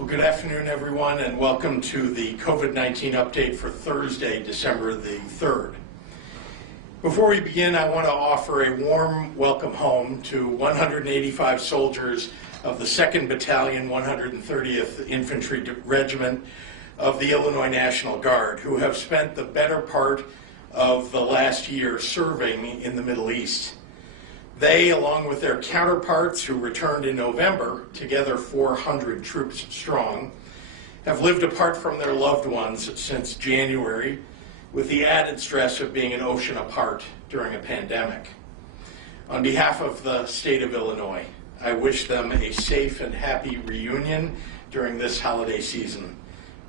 Well, good afternoon, everyone, and welcome to the COVID-19 update for Thursday, December the 3rd. Before we begin, I want to offer a warm welcome home to 185 soldiers of the 2nd Battalion, 130th Infantry Regiment of the Illinois National Guard, who have spent the better part of the last year serving in the Middle East. They, along with their counterparts who returned in November, together 400 troops strong, have lived apart from their loved ones since January, with the added stress of being an ocean apart during a pandemic. On behalf of the state of Illinois, I wish them a safe and happy reunion during this holiday season.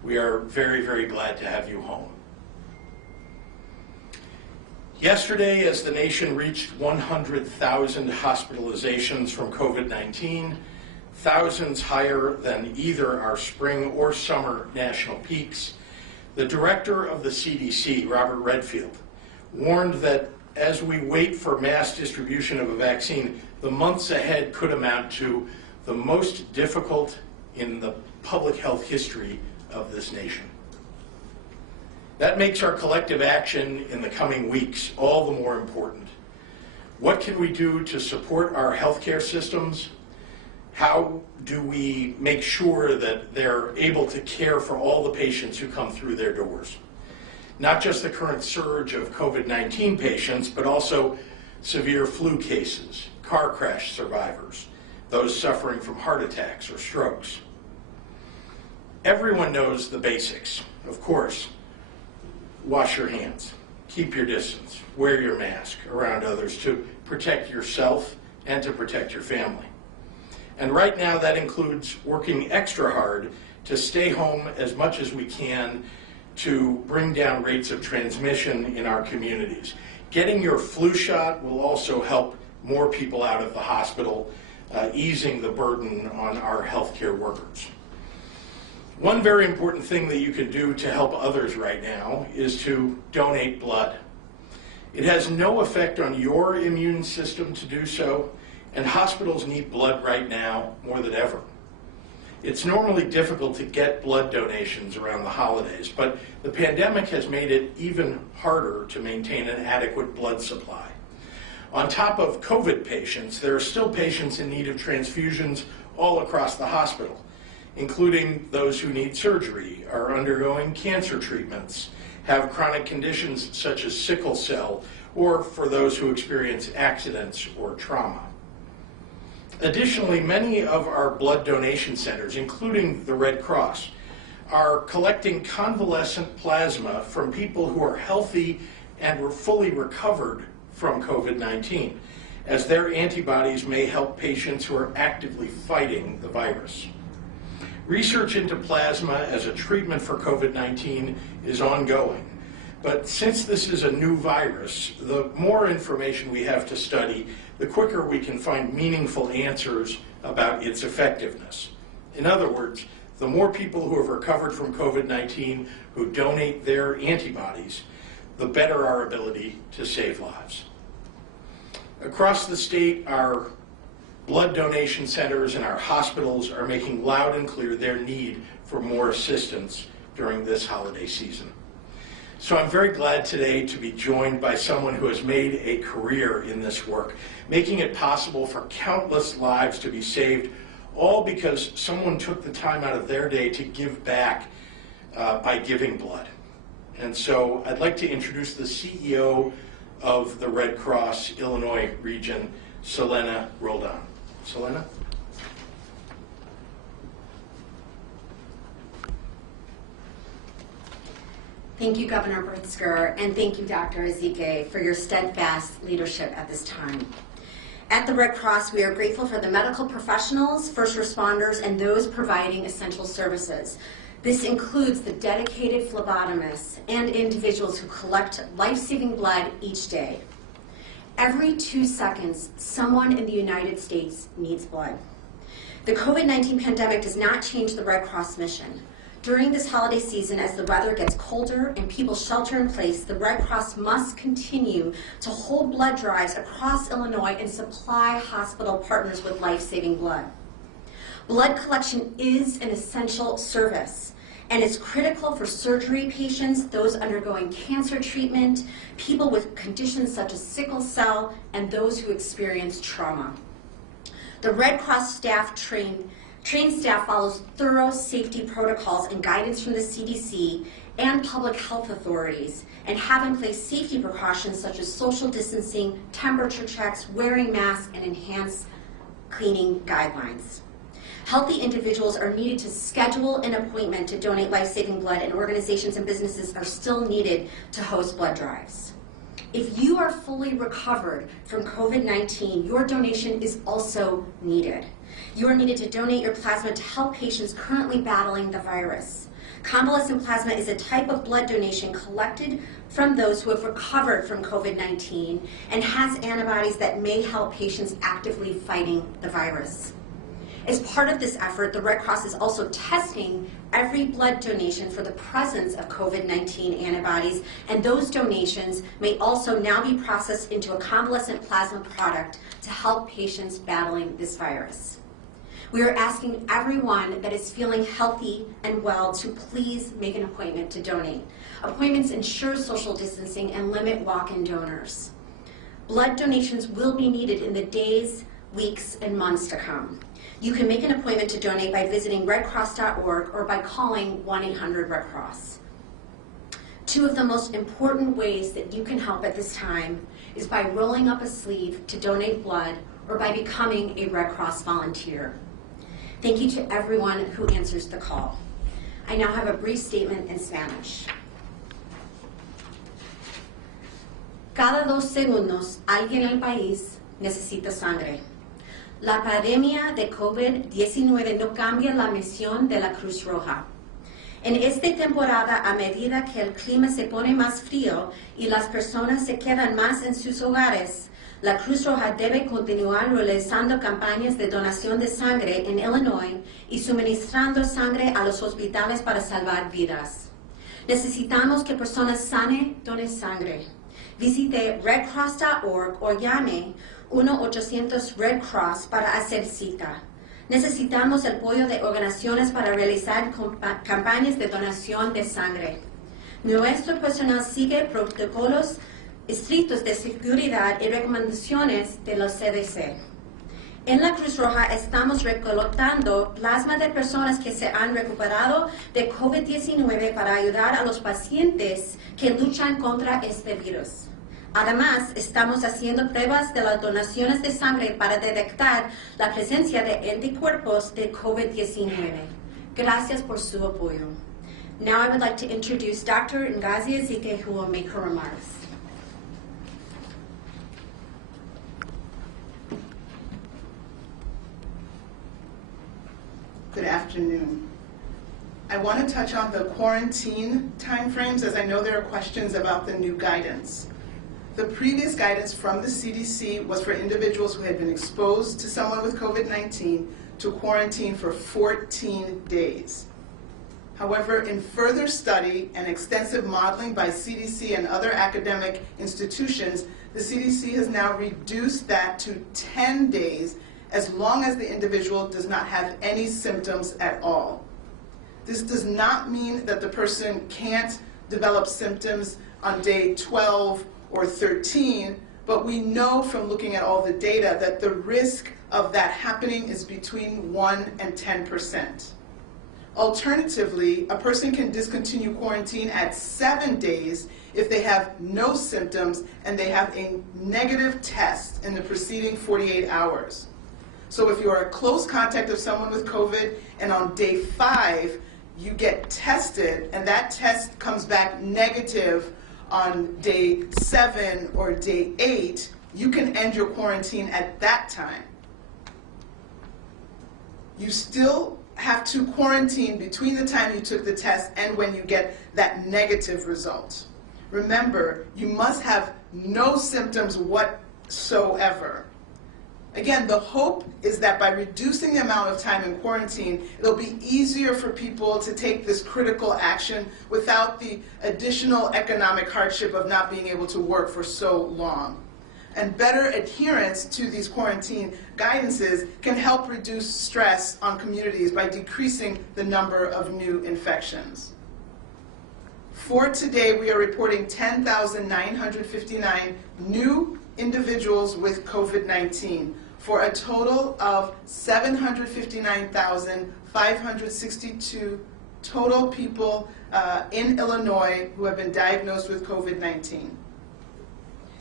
We are very, very glad to have you home. Yesterday, as the nation reached 100,000 hospitalizations from COVID-19, thousands higher than either our spring or summer national peaks, the director of the CDC, Robert Redfield, warned that as we wait for mass distribution of a vaccine, the months ahead could amount to the most difficult in the public health history of this nation. That makes our collective action in the coming weeks all the more important. What can we do to support our healthcare systems? How do we make sure that they're able to care for all the patients who come through their doors? Not just the current surge of COVID-19 patients, but also severe flu cases, car crash survivors, those suffering from heart attacks or strokes. Everyone knows the basics, of course. Wash your hands, keep your distance, wear your mask around others to protect yourself and to protect your family. And right now that includes working extra hard to stay home as much as we can to bring down rates of transmission in our communities. Getting your flu shot will also help more people out of the hospital, easing the burden on our healthcare workers. One very important thing that you can do to help others right now is to donate blood. It has no effect on your immune system to do so, and hospitals need blood right now more than ever. It's normally difficult to get blood donations around the holidays, but the pandemic has made it even harder to maintain an adequate blood supply. On top of COVID patients, there are still patients in need of transfusions all across the hospital, including those who need surgery, are undergoing cancer treatments, have chronic conditions such as sickle cell, or for those who experience accidents or trauma. Additionally, many of our blood donation centers, including the Red Cross, are collecting convalescent plasma from people who are healthy and were fully recovered from COVID-19, as their antibodies may help patients who are actively fighting the virus. Research into plasma as a treatment for COVID-19 is ongoing, but since this is a new virus, the more information we have to study, the quicker we can find meaningful answers about its effectiveness. In other words, the more people who have recovered from COVID-19 who donate their antibodies, the better our ability to save lives. Across the state, our blood donation centers and our hospitals are making loud and clear their need for more assistance during this holiday season. So I'm very glad today to be joined by someone who has made a career in this work, making it possible for countless lives to be saved, all because someone took the time out of their day to give back by giving blood. And so I'd like to introduce the CEO of the Red Cross Illinois region, Selena Roldan. Selena? Thank you, Governor Britzker, and thank you, Dr. Ezike, for your steadfast leadership at this time. At the Red Cross, we are grateful for the medical professionals, first responders, and those providing essential services. This includes the dedicated phlebotomists and individuals who collect life-saving blood each day. Every 2 seconds, someone in the United States needs blood. The COVID-19 pandemic does not change the Red Cross mission. During this holiday season, as the weather gets colder and people shelter in place, the Red Cross must continue to hold blood drives across Illinois and supply hospital partners with life-saving blood. Blood collection is an essential service, and it's critical for surgery patients, those undergoing cancer treatment, people with conditions such as sickle cell, and those who experience trauma. The Red Cross staff trained staff follows thorough safety protocols and guidance from the CDC and public health authorities, and have in place safety precautions such as social distancing, temperature checks, wearing masks, and enhanced cleaning guidelines. Healthy individuals are needed to schedule an appointment to donate life-saving blood, and organizations and businesses are still needed to host blood drives. If you are fully recovered from COVID-19, your donation is also needed. You are needed to donate your plasma to help patients currently battling the virus. Convalescent plasma is a type of blood donation collected from those who have recovered from COVID-19 and has antibodies that may help patients actively fighting the virus. As part of this effort, the Red Cross is also testing every blood donation for the presence of COVID-19 antibodies, and those donations may also now be processed into a convalescent plasma product to help patients battling this virus. We are asking everyone that is feeling healthy and well to please make an appointment to donate. Appointments ensure social distancing and limit walk-in donors. Blood donations will be needed in the days, weeks, and months to come. You can make an appointment to donate by visiting redcross.org or by calling 1-800-RED-CROSS. Two of the most important ways that you can help at this time is by rolling up a sleeve to donate blood or by becoming a Red Cross volunteer. Thank you to everyone who answers the call. I now have a brief statement in Spanish. Cada 2 segundos, alguien en el país necesita sangre. La pandemia de COVID-19 no cambia la misión de la Cruz Roja. En esta temporada, a medida que el clima se pone más frío y las personas se quedan más en sus hogares, la Cruz Roja debe continuar realizando campañas de donación de sangre en Illinois y suministrando sangre a los hospitales para salvar vidas. Necesitamos que personas sanas donen sangre. Visite redcross.org o llame 1-800-RED CROSS para hacer cita. Necesitamos el apoyo de organizaciones para realizar campañas de donación de sangre. Nuestro personal sigue protocolos estrictos de seguridad y recomendaciones de los CDC. En la Cruz Roja estamos recolectando plasma de personas que se han recuperado de COVID-19 para ayudar a los pacientes que luchan contra este virus. Además, estamos haciendo pruebas de las donaciones de sangre para detectar la presencia de anticuerpos de COVID-19. Gracias por su apoyo. Now I would like to introduce Dr. Ngozi Ezike, who will make her remarks. Good afternoon. I want to touch on the quarantine timeframes, as I know there are questions about the new guidance. The previous guidance from the CDC was for individuals who had been exposed to someone with COVID-19 to quarantine for 14 days. However, in further study and extensive modeling by CDC and other academic institutions, the CDC has now reduced that to 10 days as long as the individual does not have any symptoms at all. This does not mean that the person can't develop symptoms on day 12 or 13, but we know from looking at all the data that the risk of that happening is between 1 and 10%. Alternatively, a person can discontinue quarantine at 7 days if they have no symptoms and they have a negative test in the preceding 48 hours. So if you're a close contact of someone with COVID and on day 5 you get tested and that test comes back negative on day 7 or day 8, you can end your quarantine at that time. You still have to quarantine between the time you took the test and when you get that negative result. Remember, you must have no symptoms whatsoever. Again, the hope is that by reducing the amount of time in quarantine, it'll be easier for people to take this critical action without the additional economic hardship of not being able to work for so long. And better adherence to these quarantine guidances can help reduce stress on communities by decreasing the number of new infections. For today, we are reporting 10,959 new individuals with COVID-19 for a total of 759,562 total people in Illinois who have been diagnosed with COVID-19.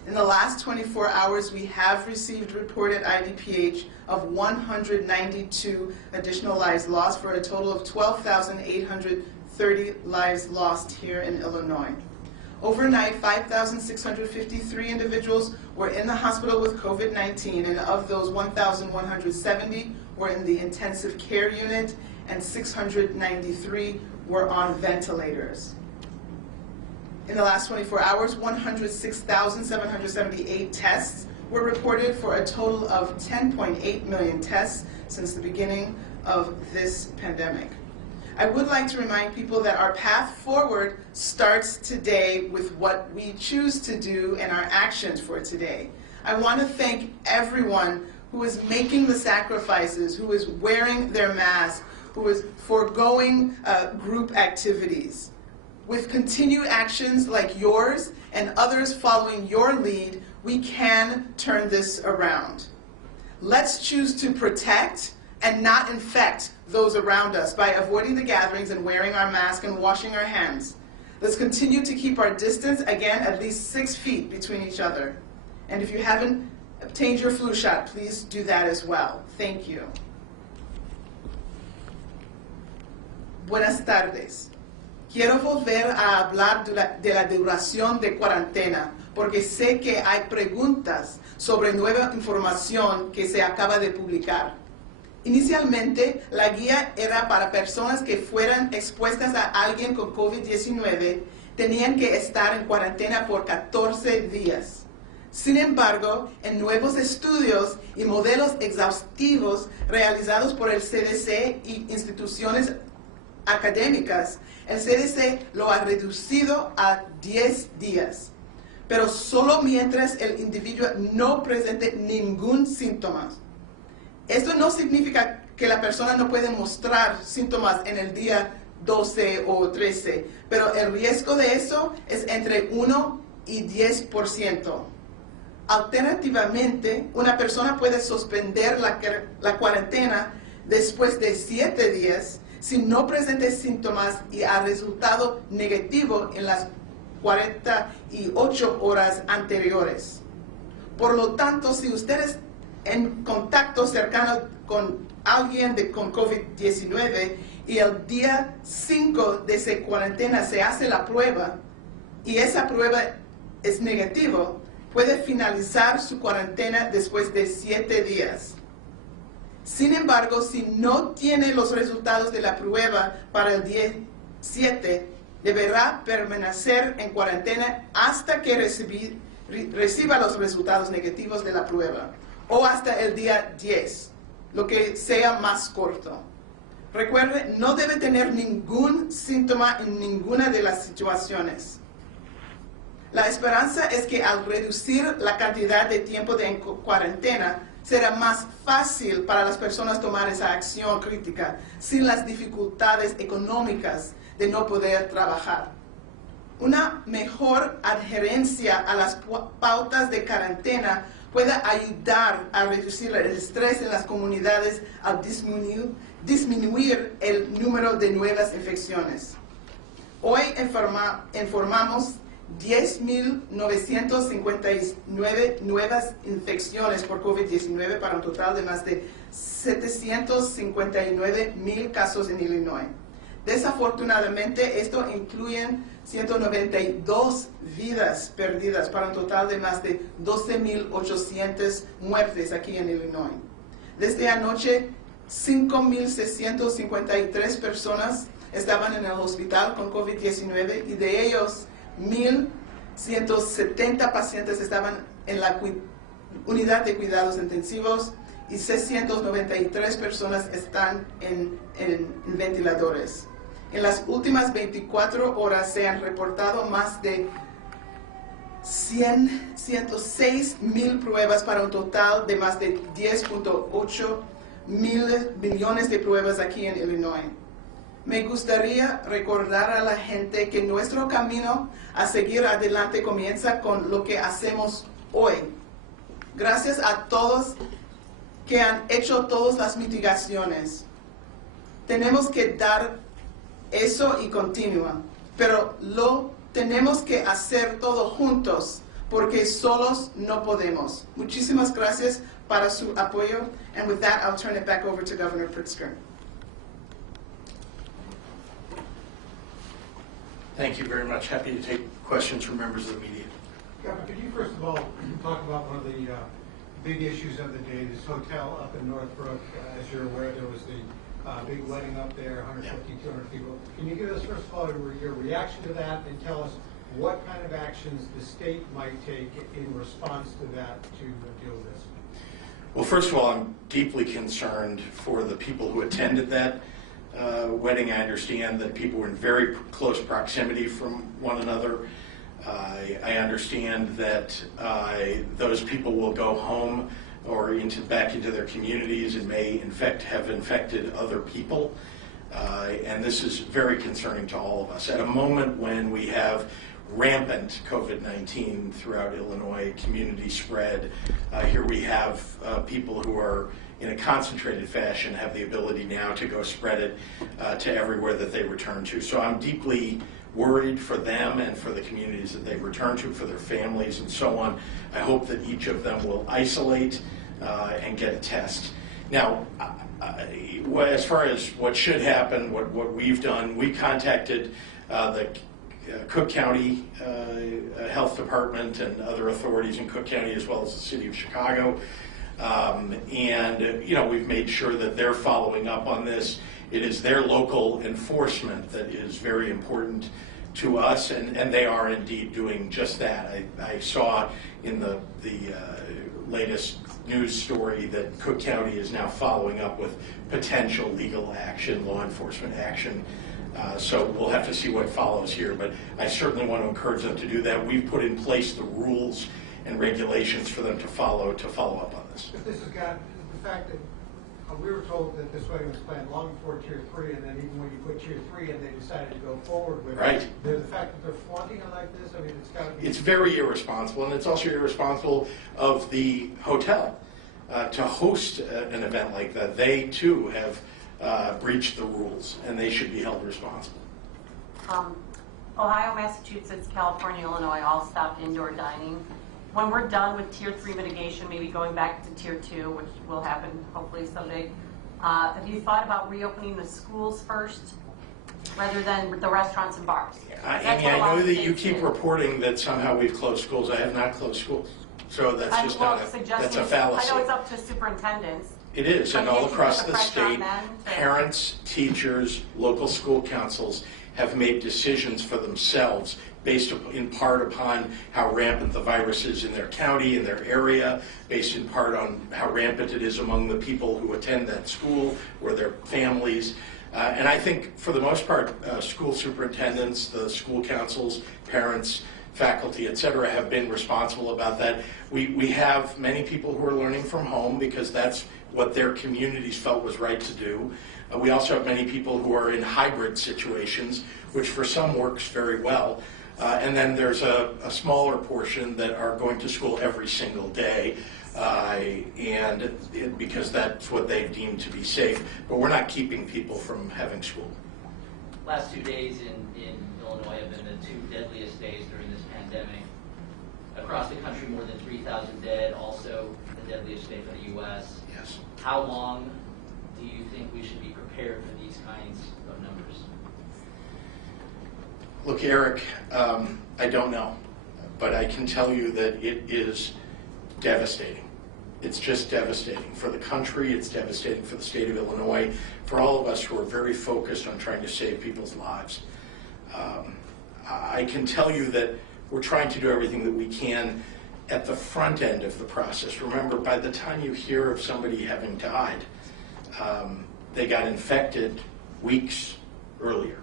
In the last 24 hours, we have received reported IDPH of 192 additional lives lost for a total of 12,830 lives lost here in Illinois. Overnight, 5,653 individuals were in the hospital with COVID-19, and of those, 1,170 were in the intensive care unit, and 693 were on ventilators. In the last 24 hours, 106,778 tests were reported for a total of 10.8 million tests since the beginning of this pandemic. I would like to remind people that our path forward starts today with what we choose to do and our actions for today. I want to thank everyone who is making the sacrifices, who is wearing their mask, who is foregoing group activities. With continued actions like yours and others following your lead, we can turn this around. Let's choose to protect and not infect those around us by avoiding the gatherings and wearing our mask and washing our hands. Let's continue to keep our distance, again, at least 6 feet between each other. And if you haven't obtained your flu shot, please do that as well. Thank you. Buenas tardes. Quiero volver a hablar de la duración de cuarentena, porque sé que hay preguntas sobre nueva información que se acaba de publicar. Inicialmente, la guía era para personas que fueran expuestas a alguien con COVID-19, tenían que estar en cuarentena por 14 días. Sin embargo, en nuevos estudios y modelos exhaustivos realizados por el CDC y instituciones académicas, el CDC lo ha reducido a 10 días, pero solo mientras el individuo no presente ningún síntoma. Esto no significa que la persona no puede mostrar síntomas en el día 12 o 13, pero el riesgo de eso es entre 1 y 10%. Alternativamente, una persona puede suspender la cuarentena después de 7 días si no presenta síntomas y ha resultado negativo en las 48 horas anteriores. Por lo tanto, si usted es en contacto cercano con alguien con COVID-19 y el día 5 de esa cuarentena se hace la prueba y esa prueba es negativo, puede finalizar su cuarentena después de 7 días. Sin embargo, si no tiene los resultados de la prueba para el día 7, deberá permanecer en cuarentena hasta que reciba los resultados negativos de la prueba, o hasta el día 10, lo que sea más corto. Recuerde, no debe tener ningún síntoma en ninguna de las situaciones. La esperanza es que al reducir la cantidad de tiempo de cuarentena, será más fácil para las personas tomar esa acción crítica sin las dificultades económicas de no poder trabajar. Una mejor adherencia a las pautas de cuarentena puede ayudar a reducir el estrés en las comunidades al disminuir el número de nuevas infecciones. Hoy informamos 10.959 nuevas infecciones por COVID-19 para un total de más de 759.000 casos en Illinois. Desafortunadamente, esto incluye 192 vidas perdidas para un total de más de 12.800 muertes aquí en Illinois. Desde anoche, 5.653 personas estaban en el hospital con COVID-19 y de ellos 1.170 pacientes estaban en la unidad de cuidados intensivos y 693 personas están en ventiladores. En las últimas 24 horas se han reportado más de 106,000 pruebas para un total de más de 10.8 mil millones de pruebas aquí en Illinois. Me gustaría recordar a la gente que nuestro camino a seguir adelante comienza con lo que hacemos hoy. Gracias a todos que han hecho todas las mitigaciones. Tenemos que dar eso y continúa, pero lo tenemos que hacer todo juntos, porque solos no podemos. Muchísimas gracias para su apoyo, and with that, I'll turn it back over to Governor Pritzker. Thank you very much. Happy to take questions from members of the media. Governor, could you first of all talk about one of the big issues of the day, this hotel up in Northbrook? As you're aware, there was the big wedding up there, 150, 200 people. Can you give us, first of all, your reaction to that, and tell us what kind of actions the state might take in response to that to deal with this? Well, first of all, I'm deeply concerned for the people who attended that wedding. I understand that people were in very close proximity from one another. I understand that those people will go home or back into their communities and may have infected other people. And this is very concerning to all of us. At a moment when we have rampant COVID-19 throughout Illinois, community spread, here we have people who are in a concentrated fashion have the ability now to go spread it to everywhere that they return to. So I'm deeply worried for them and for the communities that they return to, for their families and so on. I hope that each of them will isolate and get a test. Now, as far as what should happen, what we've done, we contacted the Cook County Health Department and other authorities in Cook County, as well as the City of Chicago. And we've made sure that they're following up on this. It is their local enforcement that is very important to us, and they are indeed doing just that. I saw in the latest news story that Cook County is now following up with potential legal action, law enforcement action. So we'll have to see what follows here, but I certainly want to encourage them to do that. We've put in place the rules and regulations for them to follow up on this. But this has got the fact that we were told that this wedding was planned long before Tier 3, and then even when you put Tier 3 in, they decided to go forward with right. it. The fact that they're flaunting it like this, I mean, it's got to be... It's very irresponsible, and it's also irresponsible of the hotel to host an event like that. They, too, have breached the rules, and they should be held responsible. Ohio, Massachusetts, California, Illinois all stopped indoor dining. When we're done with Tier 3 mitigation, maybe going back to Tier 2, which will happen hopefully someday, have you thought about reopening the schools first rather than the restaurants and bars? I know that you keep reporting that somehow we've closed schools. I have not closed schools. So that's just that's a fallacy. I know it's up to superintendents. It is, and all across the state, parents, teachers, local school councils have made decisions for themselves based in part upon how rampant the virus is in their county, in their area, based in part on how rampant it is among the people who attend that school or their families. And I think for the most part, school superintendents, the school councils, parents, faculty, et cetera, have been responsible about that. We have many people who are learning from home because that's what their communities felt was right to do. We also have many people who are in hybrid situations, which for some works very well. And then there's a smaller portion that are going to school every single day, because that's what they've deemed to be safe. But we're not keeping people from having school. Last 2 days in Illinois have been the 2 deadliest days during this pandemic. Across the country, more than 3,000 dead, also the deadliest day for the U.S. Yes. How long do you think we should be prepared for these kinds of numbers? Look, Eric, I don't know, but I can tell you that it is devastating. It's just devastating for the country. It's devastating for the state of Illinois, for all of us who are very focused on trying to save people's lives. I can tell you that we're trying to do everything that we can at the front end of the process. Remember, by the time you hear of somebody having died, they got infected weeks earlier.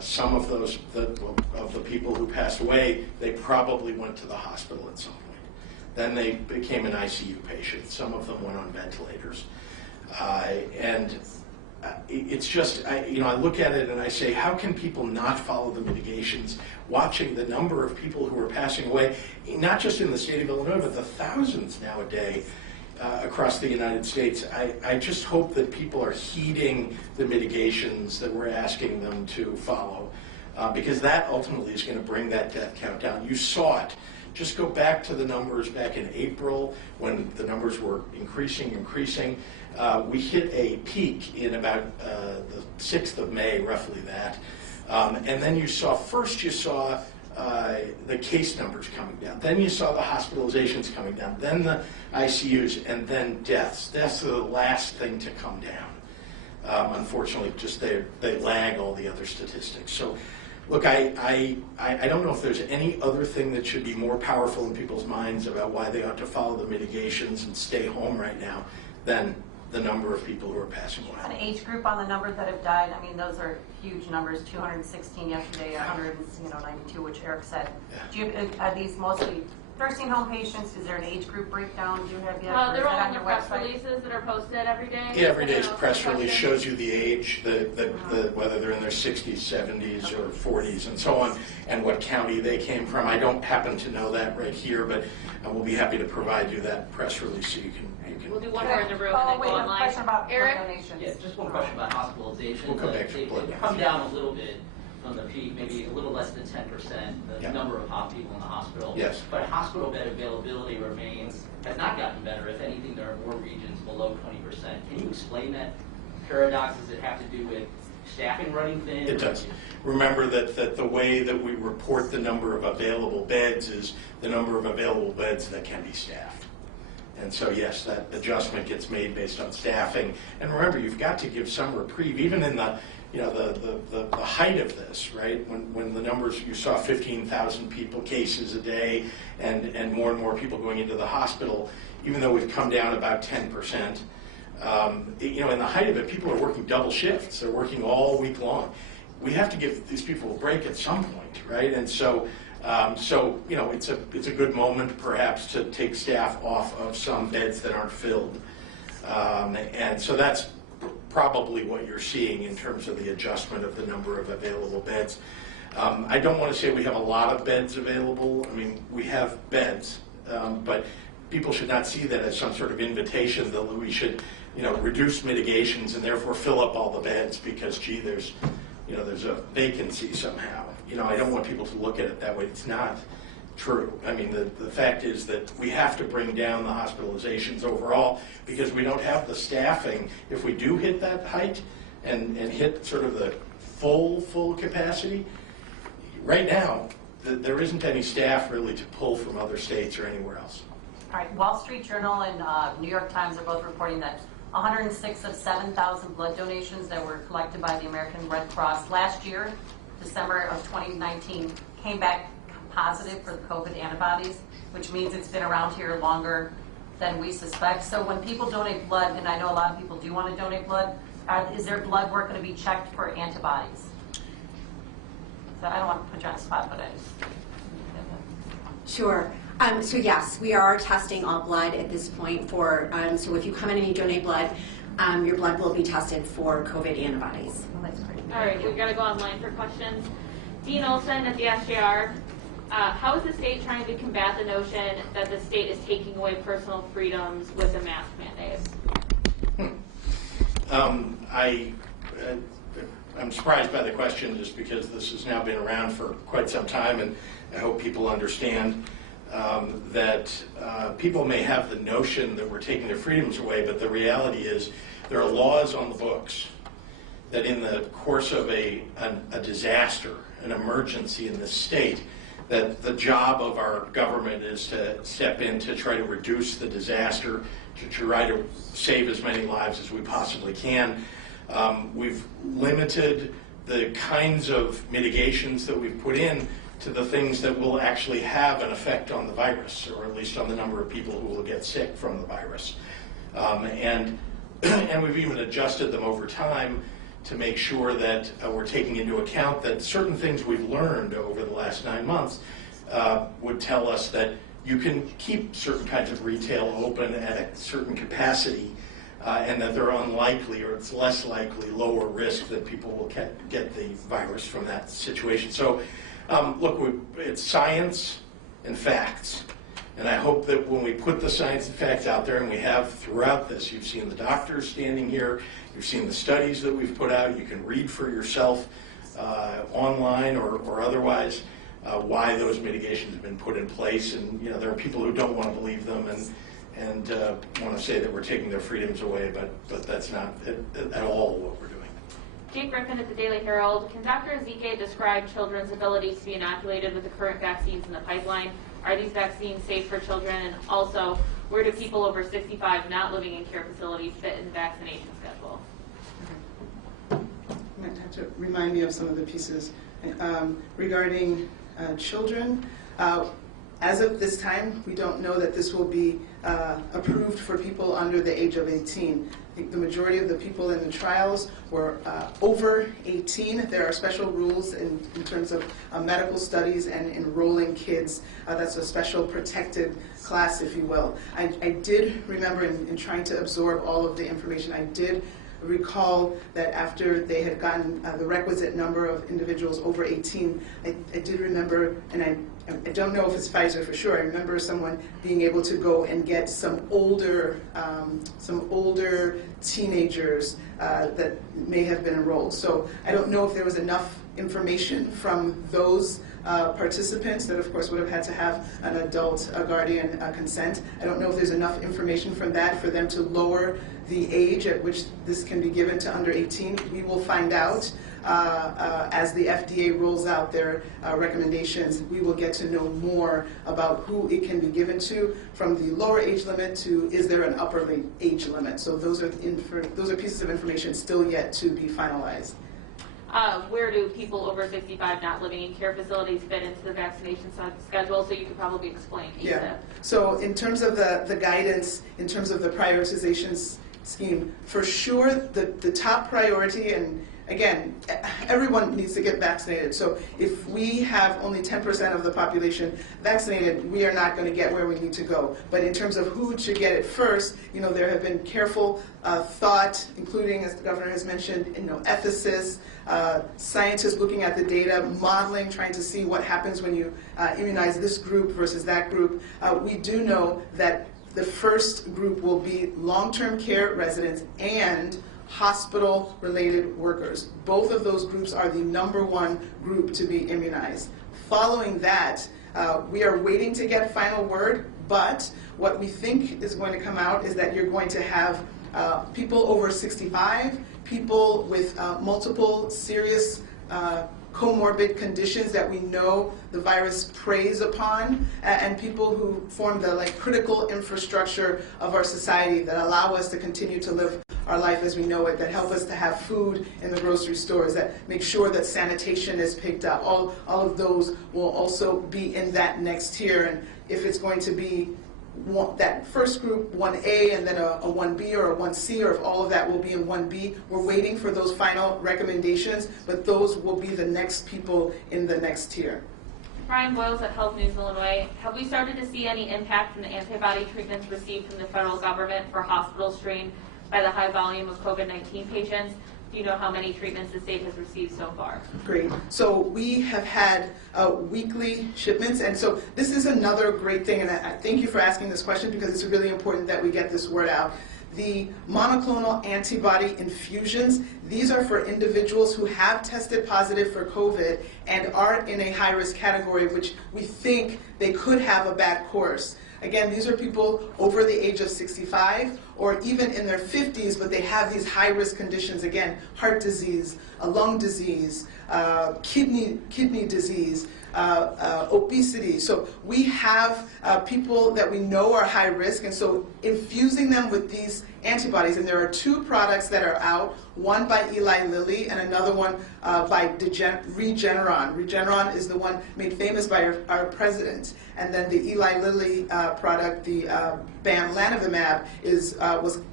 some of those of the people who passed away, they probably went to the hospital at some point. Then they became an ICU patient. Some of them went on ventilators, and it's just, I look at it and I say, how can people not follow the mitigations? Watching the number of people who are passing away, not just in the state of Illinois, but the thousands nowadays across the United States. I just hope that people are heeding the mitigations that we're asking them to follow, because that ultimately is going to bring that death count down. You saw it. Just go back to the numbers back in April when the numbers were increasing. We hit a peak in about the 6th of May, roughly that. And then you saw the case numbers coming down. Then you saw the hospitalizations coming down. Then the ICUs, and then deaths. Deaths are the last thing to come down. Unfortunately, just they lag all the other statistics. So, look, I don't know if there's any other thing that should be more powerful in people's minds about why they ought to follow the mitigations and stay home right now than the number of people who are passing away. An age group on the numbers that have died, I mean, those are huge numbers, 216 yesterday, 192, which Eric said. Yeah. Do you, are these mostly nursing home patients? Is there an age group breakdown? Do you have yet? They're all in the press releases that are posted every day. Yeah, every day's press release shows you the age, whether they're in their 60s, 70s, or 40s, and so on, and what county they came from. I don't happen to know that right here, but we'll be happy to provide you that press release so you can. We'll do one more in the room Oh, and then wait, go a online. question about Eric? donations. Yeah, just one question about hospitalization. We'll come back to blood. They've come down a little bit from the peak, maybe a little less than 10%, the Yeah. number of people in the hospital. Yes. But hospital bed availability has not gotten better. If anything, there are more regions below 20%. Can you explain that paradox? Does it have to do with staffing running thin? It does. Remember that the way that we report the number of available beds is the number of available beds that can be staffed. And so, yes, that adjustment gets made based on staffing. And remember, you've got to give some reprieve, even in the height of this, right? When the numbers, you saw 15,000 cases a day, and more people going into the hospital, even though we've come down about 10%. In the height of it, people are working double shifts. They're working all week long. We have to give these people a break at some point, right? And so, it's a good moment perhaps to take staff off of some beds that aren't filled. And so that's probably what you're seeing in terms of the adjustment of the number of available beds. I don't want to say we have a lot of beds available. I mean, we have beds, but people should not see that as some sort of invitation that we should, reduce mitigations and therefore fill up all the beds because, gee, there's a vacancy somehow. I don't want people to look at it that way. It's not true. I mean, the fact is that we have to bring down the hospitalizations overall because we don't have the staffing. If we do hit that height and hit sort of the full capacity, right now, there isn't any staff really to pull from other states or anywhere else. All right, Wall Street Journal and New York Times are both reporting that 106 of 7,000 blood donations that were collected by the American Red Cross last year, December of 2019, came back positive for the COVID antibodies, which means it's been around here longer than we suspect. So when people donate blood, and I know a lot of people do want to donate blood, is their blood work going to be checked for antibodies? So I don't want to put you on the spot, but I just... Sure. So yes, we are testing all blood at this point for, so if you come in and you donate blood, your blood will be tested for COVID antibodies. Well, that's great. All right, we got to go online for questions. Dean Olson at the SJR. How is the state trying to combat the notion that the state is taking away personal freedoms with a mask mandate? I'm surprised by the question just because this has now been around for quite some time, and I hope people understand that people may have the notion that we're taking their freedoms away, but the reality is there are laws on the books that in the course of a disaster, an emergency in the state, that the job of our government is to step in to try to reduce the disaster, to try to save as many lives as we possibly can. We've limited the kinds of mitigations that we've put in to the things that will actually have an effect on the virus, or at least on the number of people who will get sick from the virus. And we've even adjusted them over time to make sure that we're taking into account that certain things we've learned over the last 9 months would tell us that you can keep certain kinds of retail open at a certain capacity, and that they're unlikely, or it's less likely, lower risk that people will get the virus from that situation. So, look, it's science and facts. And I hope that when we put the science and facts out there, and we have throughout this, you've seen the doctors standing here, you've seen the studies that we've put out, you can read for yourself online or otherwise why those mitigations have been put in place. And there are people who don't want to believe them and want to say that we're taking their freedoms away, but that's not at all what we're doing. Jake Griffin at the Daily Herald. Can Dr. Ezike describe children's ability to be inoculated with the current vaccines in the pipeline? Are these vaccines safe for children? And also, where do people over 65 not living in care facilities fit in the vaccination schedule? You might have to remind me of some of the pieces. Regarding children, as of this time, we don't know that this will be approved for people under the age of 18. I think the majority of the people in the trials were over 18. There are special rules in terms of medical studies and enrolling kids. That's a special protected class, if you will. I did remember in trying to absorb all of the information, I did recall that after they had gotten the requisite number of individuals over 18, I did remember, and I don't know if it's Pfizer for sure, I remember someone being able to go and get some older teenagers that may have been enrolled. So I don't know if there was enough information from those participants that of course would have had to have an adult guardian consent. I don't know if there's enough information from that for them to lower the age at which this can be given to under 18. We will find out as the FDA rolls out their recommendations. We will get to know more about who it can be given to, from the lower age limit to is there an upper age limit. So those are pieces of information still yet to be finalized. Where do people over 65 not living in care facilities fit into the vaccination schedule? So you could probably explain. Yeah. So in terms of the guidance, in terms of the prioritization scheme, for sure the top priority, and again, everyone needs to get vaccinated. So if we have only 10% of the population vaccinated, we are not going to get where we need to go. But in terms of who should get it first, there have been careful thought, including, as the governor has mentioned, ethicists, scientists looking at the data, modeling, trying to see what happens when you immunize this group versus that group. We do know that the first group will be long-term care residents and hospital-related workers. Both of those groups are the #1 group to be immunized. Following that, we are waiting to get final word, but what we think is going to come out is that you're going to have people over 65, people with multiple serious comorbid conditions that we know the virus preys upon, and people who form the critical infrastructure of our society that allow us to continue to live our life as we know it, that help us to have food in the grocery stores, that make sure that sanitation is picked up. All of those will also be in that next tier, and if it's going to be that first group, 1A, and then a 1B or a 1C, or if all of that will be in 1B. We're waiting for those final recommendations, but those will be the next people in the next tier. Brian Boyles at Health News Illinois. Have we started to see any impact from the antibody treatments received from the federal government for hospitals strained by the high volume of COVID-19 patients? Do you know how many treatments the state has received so far? Great. So we have had weekly shipments, and so this is another great thing, and I thank you for asking this question because it's really important that we get this word out. The monoclonal antibody infusions, these are for individuals who have tested positive for COVID and are in a high-risk category, which we think they could have a bad course. Again, these are people over the age of 65 or even in their 50s, but they have these high-risk conditions. Again, heart disease, lung disease, kidney disease, obesity. So we have people that we know are high risk, and so infusing them with these antibodies, and there are 2 products that are out, one by Eli Lilly and another one by Regeneron. Regeneron is the one made famous by our president, and then the Eli Lilly product, the bamlanivimab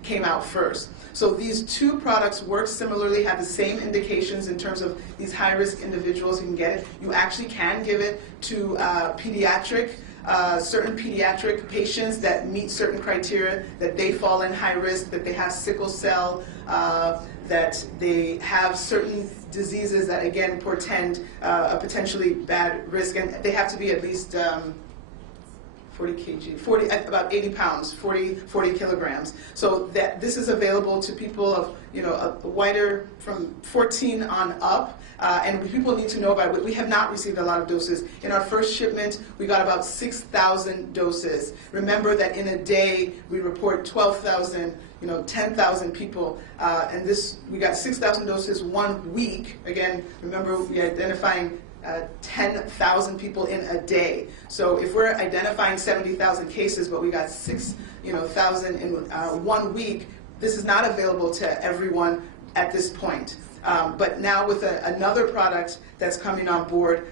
came out first. So these two products work similarly, have the same indications in terms of these high-risk individuals who can get it. You actually can give it to certain pediatric patients that meet certain criteria, that they fall in high risk, that they have sickle cell, that they have certain diseases that, again, portend a potentially bad risk, and they have to be at least 40 kg, about 80 pounds, 40 kilograms. So that this is available to people of, a wider, from 14 on up, and people need to know about it. We have not received a lot of doses. In our first shipment, we got about 6,000 doses. Remember that in a day, we report 12,000, 10,000 people, and we got 6,000 doses 1 week. Again, remember, we're identifying 10,000 people in a day. So if we're identifying 70,000 cases, but we got 6,000 in 1 week, this is not available to everyone at this point. But now with another product that's coming on board,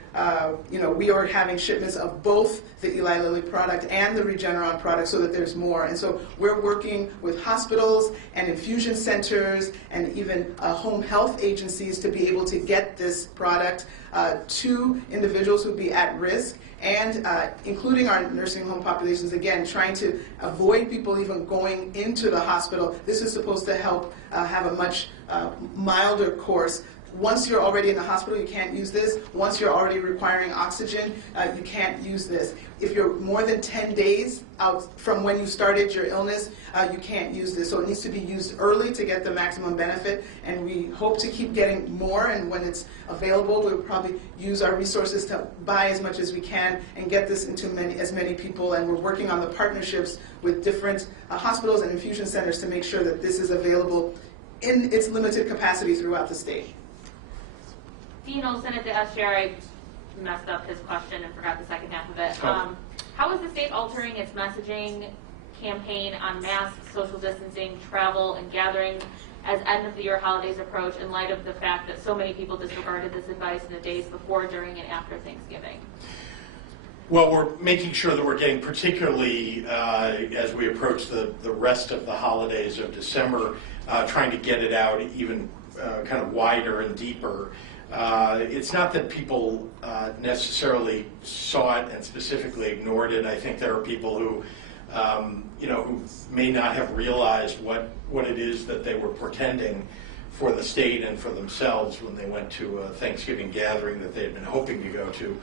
we are having shipments of both the Eli Lilly product and the Regeneron product so that there's more. And so we're working with hospitals and infusion centers and even home health agencies to be able to get this product to individuals who would be at risk, and including our nursing home populations, again, trying to avoid people even going into the hospital. This is supposed to help have a much milder course. Once you're already in the hospital, you can't use this. Once you're already requiring oxygen, you can't use this. If you're more than 10 days out from when you started your illness, you can't use this. So it needs to be used early to get the maximum benefit, and we hope to keep getting more, and when it's available, we'll probably use our resources to buy as much as we can and get this into as many people, and we're working on the partnerships with different hospitals and infusion centers to make sure that this is available in its limited capacity throughout the state. Dean Olson at the SJR, I messed up his question and forgot the second half of it. How is the state altering its messaging campaign on masks, social distancing, travel, and gatherings as end-of-the-year holidays approach in light of the fact that so many people disregarded this advice in the days before, during, and after Thanksgiving? Well, we're making sure that we're getting, particularly as we approach the rest of the holidays of December, trying to get it out even kind of wider and deeper. It's not that people necessarily saw it and specifically ignored it. I think there are people who, who may not have realized what it is that they were portending for the state and for themselves when they went to a Thanksgiving gathering that they had been hoping to go to.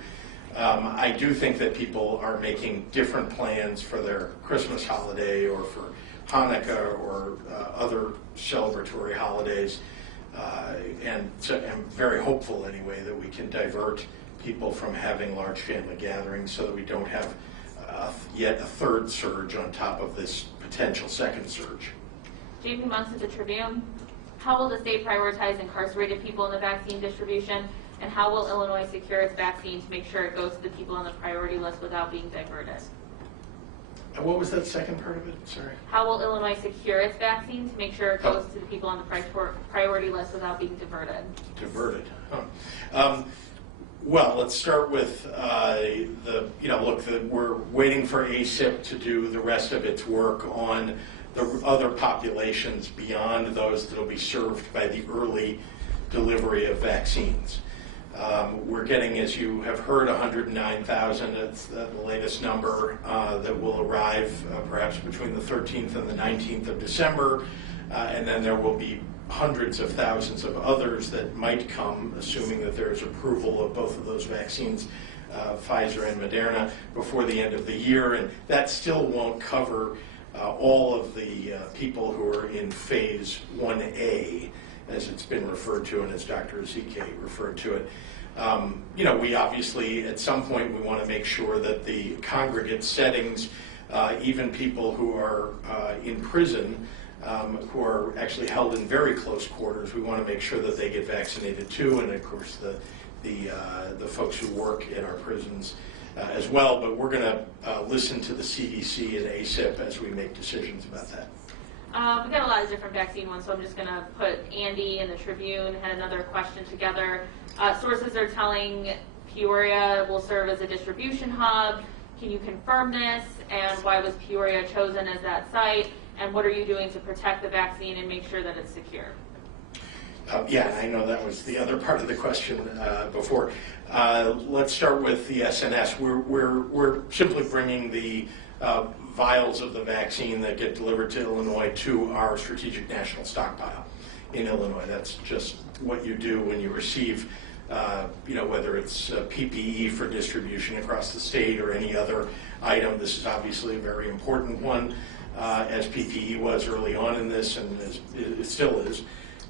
I do think that people are making different plans for their Christmas holiday or for Hanukkah or other celebratory holidays. And so I'm very hopeful anyway that we can divert people from having large family gatherings so that we don't have yet a third surge on top of this potential second surge. JP Monks at the Tribune. How will the state prioritize incarcerated people in the vaccine distribution, and how will Illinois secure its vaccine to make sure it goes to the people on the priority list without being diverted? What was that second part of it? Sorry. How will Illinois secure its vaccine to make sure it goes to the people on the priority list without being diverted? Diverted. Huh. Well, let's start with we're waiting for ACIP to do the rest of its work on the other populations beyond those that will be served by the early delivery of vaccines. We're getting, as you have heard, 109,000. It's the latest number that will arrive perhaps between the 13th and the 19th of December. And then there will be hundreds of thousands of others that might come, assuming that there is approval of both of those vaccines, Pfizer and Moderna, before the end of the year. And that still won't cover all of the people who are in phase 1A, as it's been referred to and as Dr. Ezike referred to it. We obviously, at some point, we want to make sure that the congregate settings, even people who are in prison, who are actually held in very close quarters, we want to make sure that they get vaccinated too, and of course the folks who work in our prisons as well. But we're going to listen to the CDC and ACIP as we make decisions about that. We've got a lot of different vaccine ones, so I'm just going to put Andy and the Tribune had another question together. Sources are telling Peoria will serve as a distribution hub. Can you confirm this? And why was Peoria chosen as that site? And what are you doing to protect the vaccine and make sure that it's secure? Yeah, I know that was the other part of the question before. Let's start with the SNS. We're simply bringing the vials of the vaccine that get delivered to Illinois to our strategic national stockpile in Illinois. That's just what you do when you receive, whether it's PPE for distribution across the state or any other item. This is obviously a very important one, as PPE was early on in this, and it still is.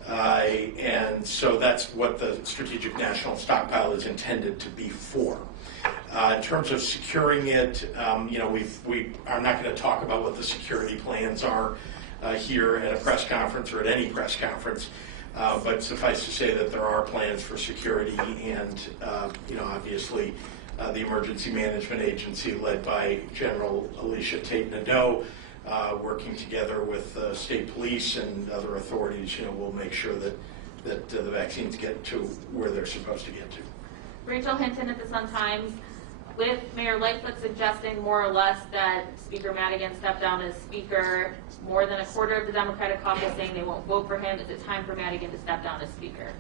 And so that's what the strategic national stockpile is intended to be for. In terms of securing it, we are not going to talk about what the security plans are here at a press conference or at any press conference, but suffice to say that there are plans for security, and obviously the Emergency Management Agency, led by General Alicia Tate-Nadeau, working together with state police and other authorities, will make sure that the vaccines get to where they're supposed to get to. Rachel Hinton at the Sun-Times, with Mayor Lightfoot suggesting more or less that Speaker Madigan step down as Speaker, more than a quarter of the Democratic caucus saying they won't vote for him. Is it time for Madigan to step down as Speaker?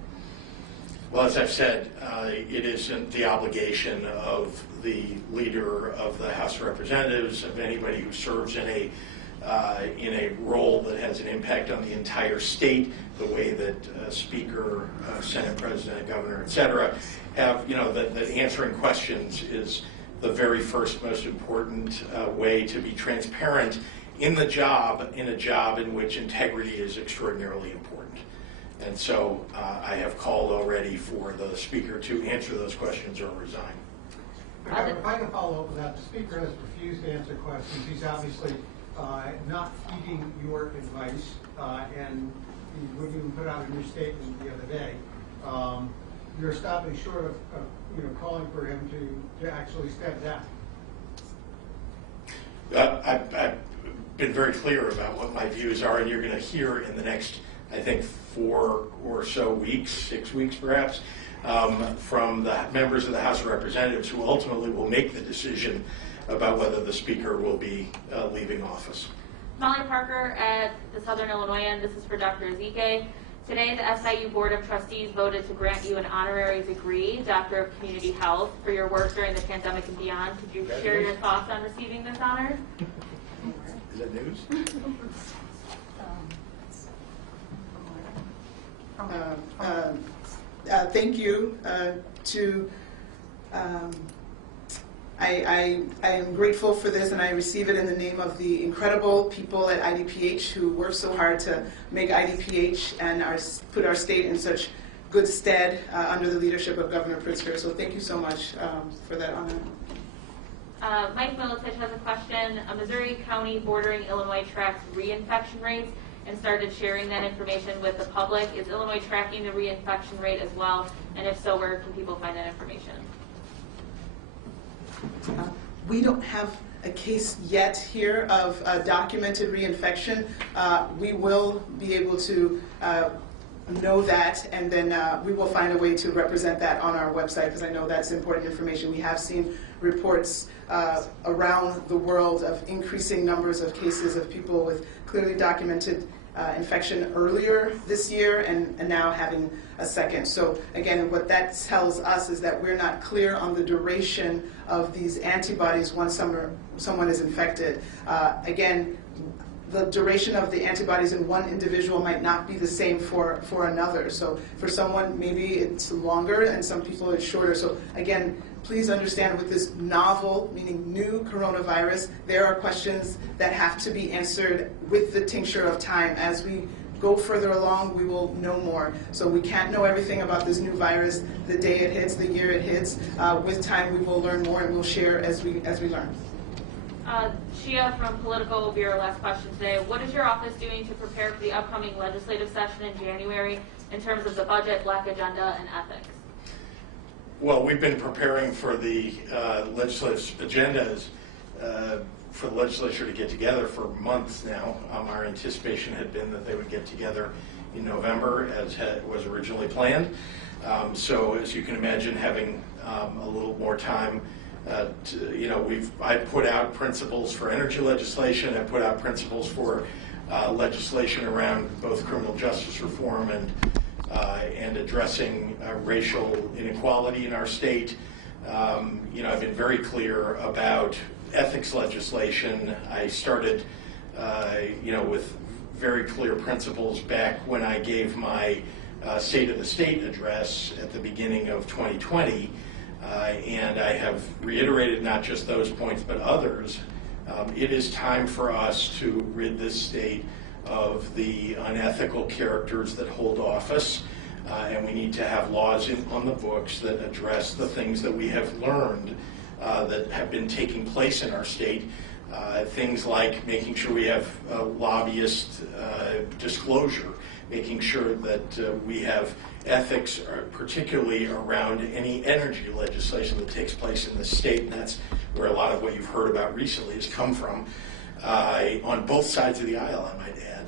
Well, as I've said, it isn't the obligation of the leader of the House of Representatives, of anybody who serves in a role that has an impact on the entire state, the way that Speaker, Senate President, Governor, et cetera, have, that answering questions is the very first most important way to be transparent in a job in which integrity is extraordinarily important. And so I have called already for the Speaker to answer those questions or resign. If I can follow up with that, the Speaker has refused to answer questions. He's obviously not heeding your advice, and he wouldn't even put out a new statement the other day. You're stopping short of calling for him to actually step down. I've been very clear about what my views are, and you're going to hear in the next, I think, 4 or so weeks, 6 weeks perhaps, from the members of the House of Representatives who ultimately will make the decision about whether the Speaker will be leaving office. Molly Parker at the Southern Illinoisan. This is for Dr. Ezike. Today, the SIU Board of Trustees voted to grant you an honorary degree, Doctor of Community Health, for your work during the pandemic and beyond. Could you share your thoughts on receiving this honor? Is that news? Thank you I am grateful for this, and I receive it in the name of the incredible people at IDPH who work so hard to make IDPH and put our state in such good stead under the leadership of Governor Pritzker. So thank you so much for that honor. Mike Milicic has a question. A Missouri county bordering Illinois tracks reinfection rates and started sharing that information with the public. Is Illinois tracking the reinfection rate as well? And if so, where can people find that information? We don't have a case yet here of documented reinfection. We will be able to know that, and then we will find a way to represent that on our website, because I know that's important information. We have seen reports around the world of increasing numbers of cases of people with clearly documented infection earlier this year and now having a second. So again, what that tells us is that we're not clear on the duration of these antibodies once someone is infected. Again, the duration of the antibodies in one individual might not be the same for another. So for someone, maybe it's longer, and some people it's shorter. So again, please understand, with this novel, meaning new coronavirus, there are questions that have to be answered with the tincture of time. As we go further along, we will know more. So we can't know everything about this new virus the day it hits, the year it hits. With time, we will learn more, and we'll share as we learn. Shia from Politico will be our last question today. What is your office doing to prepare for the upcoming legislative session in January in terms of the budget, black agenda, and ethics? Well, we've been preparing for the legislative agendas for the legislature to get together for months now. Our anticipation had been that they would get together in November, as was originally planned. So as you can imagine, having a little more time I put out principles for energy legislation. I put out principles for legislation around both criminal justice reform and addressing racial inequality in our state. I've been very clear about ethics legislation. I started, with very clear principles back when I gave my State of the State address at the beginning of 2020. And I have reiterated not just those points, but others. It is time for us to rid this state of the unethical characters that hold office, and we need to have laws on the books that address the things that we have learned that have been taking place in our state. Things like making sure we have lobbyist disclosure, making sure that we have ethics, particularly around any energy legislation that takes place in the state, and that's where a lot of what you've heard about recently has come from, on both sides of the aisle, I might add.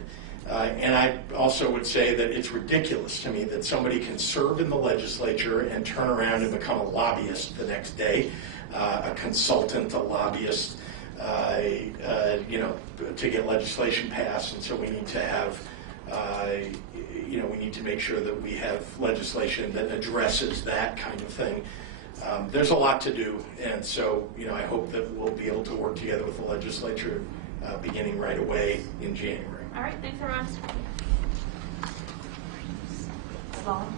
And I also would say that it's ridiculous to me that somebody can serve in the legislature and turn around and become a lobbyist the next day, a consultant, a lobbyist, to get legislation passed. And so we need to have we need to make sure that we have legislation that addresses that kind of thing. There's a lot to do, and so I hope that we'll be able to work together with the legislature beginning right away in January. All right, thanks everyone. Sloan?